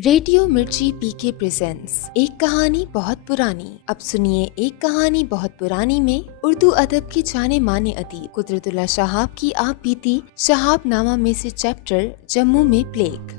Radio मिर्ची पीके presents एक कहानी बहुत पुरानी। अब सुनिए एक कहानी बहुत पुरानी में उर्दू अदब की जाने माने अदीब कुदरतुल्लाह शहाब की आप बीती शहाबनामा में से चैप्टर जम्मू में प्लेग।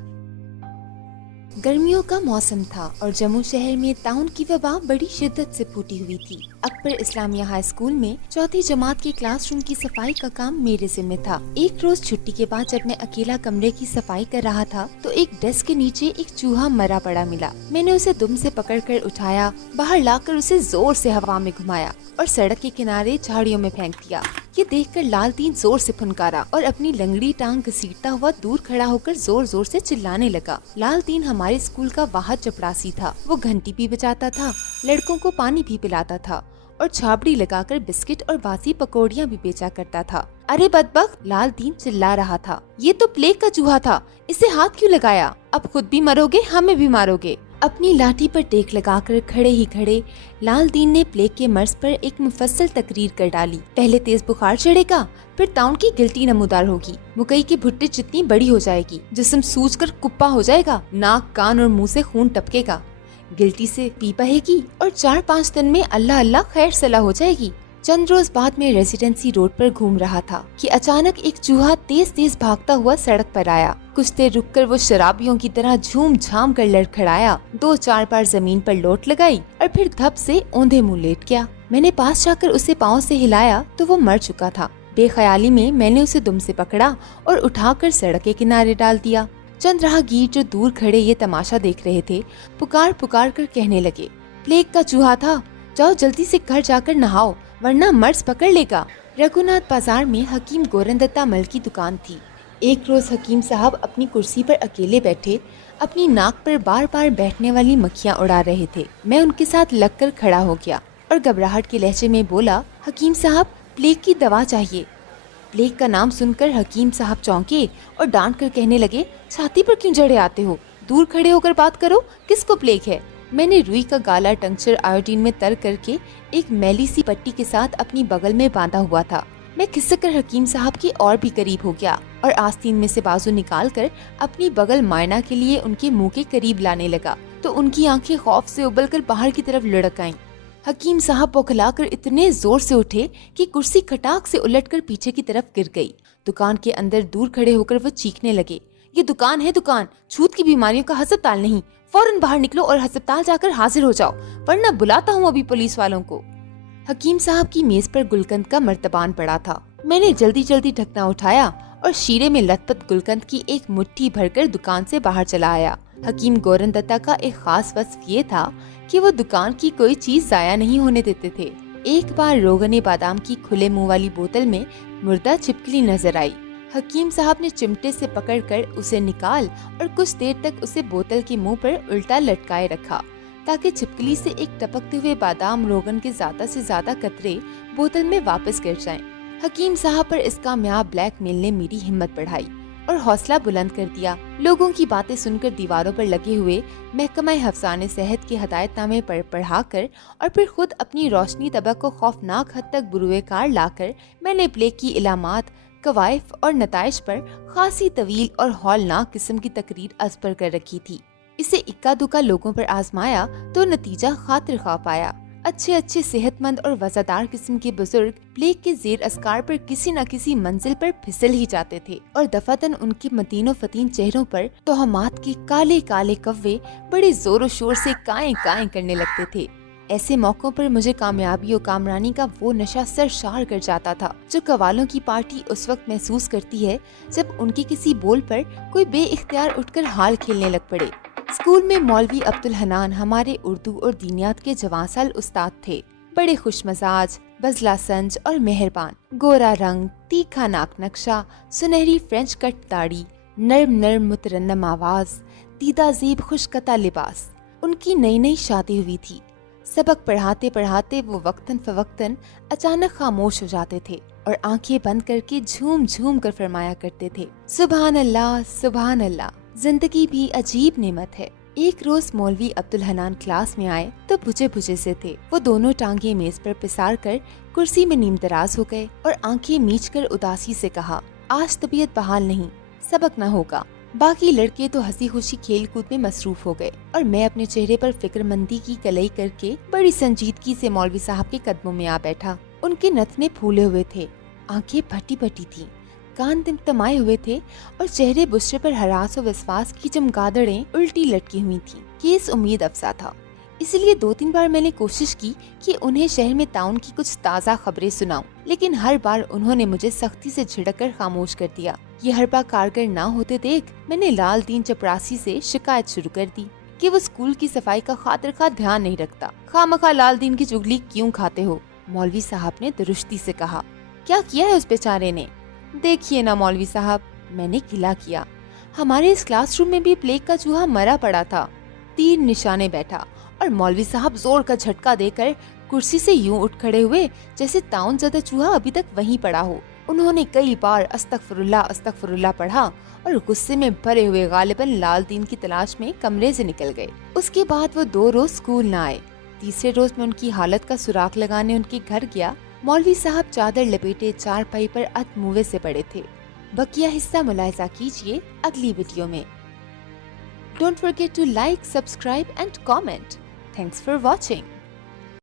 गर्मियों का मौसम था और जम्मू शहर में ताउन की वबा बड़ी शिद्दत से फूटी हुई थी। अकबर इस्लामिया हाई स्कूल में चौथी जमात के क्लासरूम की सफाई का काम मेरे जिम्मे था। एक रोज छुट्टी के बाद जब मैं अकेला कमरे की सफाई कर रहा था तो एक डेस्क के नीचे एक चूहा मरा पड़ा मिला। मैंने उसे दुम से पकड़कर उठाया, बाहर लाकर उसे जोर से हवा में घुमाया और सड़क के किनारे झाड़ियों में फेंक दिया। ये देखकर लालतीन जोर से फुनकारा और अपनी लंगड़ी टांग घसीटता हुआ दूर खड़ा होकर जोर जोर से चिल्लाने लगा। लालतीन हमारे स्कूल का वाहद चपरासी था। वो घंटी भी बजाता था, लड़कों को पानी भी पिलाता था और छाबड़ी लगाकर बिस्किट और बासी पकौड़ियाँ भी बेचा करता था। अरे बदबख्त, लालतीन चिल्ला रहा था, ये तो प्लेग का चूहा था, इसे हाथ क्यों लगाया? अब खुद भी मरोगे, हमें भी मारोगे। अपनी लाठी पर टेक लगाकर खड़े ही खड़े लालदीन ने प्लेग के मर्ज पर एक मुफस्सल तकरीर कर डाली। पहले तेज बुखार चढ़ेगा, फिर ताउन की गिल्टी नमूदार होगी, मुकई के भुट्टे जितनी बड़ी हो जाएगी, जिस्म सूजकर कुप्पा हो जाएगा, नाक कान और मुंह से खून टपकेगा, गिल्टी से पी बहेगी और 4-5 दिन में अल्लाह अल्लाह खैर सलाह हो जाएगी। चंद रोज बाद में रेजिडेंसी रोड पर घूम रहा था कि अचानक एक चूहा तेज तेज भागता हुआ सड़क पर आया। कुछ देर रुककर वो शराबियों की तरह झूम झाम कर लड़खड़ाया, 2-4 बार जमीन पर लोट लगाई और फिर धप से औंधे मुंह लेट गया। मैंने पास जाकर उसे पाँव से हिलाया तो वो मर चुका था। बेख्याली में मैंने उसे दुम से पकड़ा और उठाकर सड़क के किनारे डाल दिया। चंद राहगीर जो दूर खड़े ये तमाशा देख रहे थे पुकार पुकार कर कहने लगे, प्लेग का चूहा था, जाओ जल्दी से घर जाकर नहाओ वरना मर्ज पकड़ लेगा। रघुनाथ बाजार में हकीम गोरंदत्ता मल की दुकान थी। एक रोज हकीम साहब अपनी कुर्सी पर अकेले बैठे अपनी नाक पर बार बार बैठने वाली मक्खियाँ उड़ा रहे थे। मैं उनके साथ लगकर खड़ा हो गया और घबराहट के लहजे में बोला, हकीम साहब प्लेग की दवा चाहिए। प्लेग का नाम सुनकर हकीम साहब चौंके और डांट कर कहने लगे, छाती पर क्यों जड़े आते हो, दूर खड़े होकर बात करो, किसको प्लेग है? मैंने रुई का गाला टंक्चर आयोडीन में तर करके एक मैली सी पट्टी के साथ अपनी बगल में बांधा हुआ था। मैं खिसक कर हकीम साहब के और भी करीब हो गया और आस्तीन में से बाजू निकाल कर अपनी बगल मायना के लिए उनके मुंह के करीब लाने लगा तो उनकी आंखें खौफ से उबलकर बाहर की तरफ लुढ़क आईं। हकीम साहब बौखलाकर इतने जोर से उठे कि कुर्सी खटाक से उलटकर पीछे की तरफ गिर गई। दुकान के अंदर दूर खड़े होकर वो चीखने लगे, ये दुकान है दुकान, छूत की बीमारियों का अस्पताल नहीं, फौरन बाहर निकलो और अस्पताल जाकर हाजिर हो जाओ वरना बुलाता हूँ अभी पुलिस वालों को। हकीम साहब की मेज पर गुलकंद का मर्तबान पड़ा था। मैंने जल्दी जल्दी ढकना उठाया और शीरे में लथपथ गुलकंद की एक मुट्ठी भरकर दुकान से बाहर चला आया। हकीम गोरंदत्ता का एक खास वस्फ ये था कि वो दुकान की कोई चीज जाया नहीं होने देते थे। एक बार रोगने बादाम की खुले मुंह वाली बोतल में मुर्दा छिपकली नजर आई। हकीम साहब ने चिमटे से पकड़कर उसे निकाल और कुछ देर तक उसे बोतल के मुंह पर उल्टा लटकाए रखा ताकि छिपकली से एक टपकते हुए बादाम रोगन के ज्यादा से ज्यादा कतरे बोतल में वापस गिर जाएं। हकीम साहब पर इस कामयाब ब्लैकमेल ने मेरी हिम्मत बढ़ाई और हौसला बुलंद कर दिया। लोगों की बातें सुनकर दीवारों पर लगे हुए महकमा हफ्साने सेहत के हदायतनामे पढ़ा कर और फिर खुद अपनी रोशनी तबक को खौफनाक हद तक बुरुएकार लाकर मैंने प्लेग की इलामात, कवायफ और नताइश पर खासी तवील और हौलनाक किस्म की तकरीर अज़बर कर रखी थी। इसे इक्का दुक्का लोगों पर आजमाया तो नतीजा खातिर खा पाया। अच्छे अच्छे सेहतमंद और वज़ादार किस्म के बुजुर्ग प्लेग के जेर अस्कार पर किसी न किसी मंजिल पर फिसल ही जाते थे और दफातन उनके मतीनो फतीन चेहरों पर तोहमात के काले काले कव्वे बड़े जोरों शोर से काएं काएं करने लगते थे। ऐसे मौकों पर मुझे कामयाबी और कामरानी का वो नशा सरशार कर जाता था जो कवालों की पार्टी उस वक्त महसूस करती है जब उनके किसी बोल पर कोई बेइख्तियार उठकर हाल खेलने लग पड़े। स्कूल में मौलवी अब्दुल हनान हमारे उर्दू और दीनियात के जवासाल उस्ताद थे। बड़े खुशमजाज, बजला संज और मेहरबान, गोरा रंग, तीखा नाक नक्शा, सुनहरी फ्रेंच कट दाढ़ी, नर्म नर्म मुतरन्नम आवाज, दीदा जेब खुशकता लिबास। उनकी नई नई शादी हुई थी। सबक पढ़ाते पढ़ाते वो वक्तन फवक्तन अचानक खामोश हो जाते थे और आंखें बंद करके झूम झूम कर फरमाया करते थे, सुभान अल्लाह सुभान अल्लाह, जिंदगी भी अजीब नेमत है। एक रोज मौलवी अब्दुल हनान क्लास में आए तो बुझे बुझे से थे। वो दोनों टांगे मेज पर पिसार कर कुर्सी में नीम दराज हो गए और आंखें मीच कर उदासी से कहा, आज तबीयत बहाल नहीं, सबक न होगा, बाकी लड़के तो हंसी खुशी खेल कूद में मसरूफ हो गए और मैं अपने चेहरे पर फिक्रमंदी की कलई करके बड़ी संजीदगी से मौलवी साहब के कदमों में आ बैठा। उनके नथने फूले हुए थे, आंखें फटी फटी थीं, कान तिमतमाए हुए थे और चेहरे बुशरे पर हरास और विश्वास की चमगादड़ें उल्टी लटकी हुई थीं। केस उम्मीद अफसा था, इसलिए 2-3 बार मैंने कोशिश की कि उन्हें शहर में ताउन की कुछ ताज़ा खबरें सुनाऊं, लेकिन हर बार उन्होंने मुझे सख्ती से झिड़क कर खामोश कर दिया। ये हर बार कारगर ना होते देख मैंने लाल दीन चपरासी से शिकायत शुरू कर दी कि वो स्कूल की सफाई का खातिर खा ध्यान नहीं रखता। खामखा लाल दीन की चुगली क्यों खाते हो? मौलवी साहब ने दुरुस्ती से कहा। क्या किया है उस बेचारे ने? देखिए ना मौलवी साहब, मैंने गिला किया, हमारे इस क्लासरूम में भी प्लेग का चूहा मरा पड़ा था। तीर निशाने बैठा और मौलवी साहब जोर का झटका देकर कुर्सी से यूं उठ खड़े हुए जैसे ताउन ज़दा चूहा अभी तक वहीं पड़ा हो। उन्होंने कई बार अस्तगफिरुल्लाह पढ़ा और गुस्से में भरे हुए गालिबन लाल दीन की तलाश में कमरे से निकल गए। उसके बाद वो 2 रोज स्कूल न आए। तीसरे रोज में उनकी हालत का सुराग लगाने उनके घर गया। मौलवी साहब चादर लपेटे चारपाई पर अधमुए से पड़े थे। बकिया हिस्सा मुलाहिजा कीजिए अगली वीडियो में। Don't forget to like, subscribe and comment. Thanks for watching.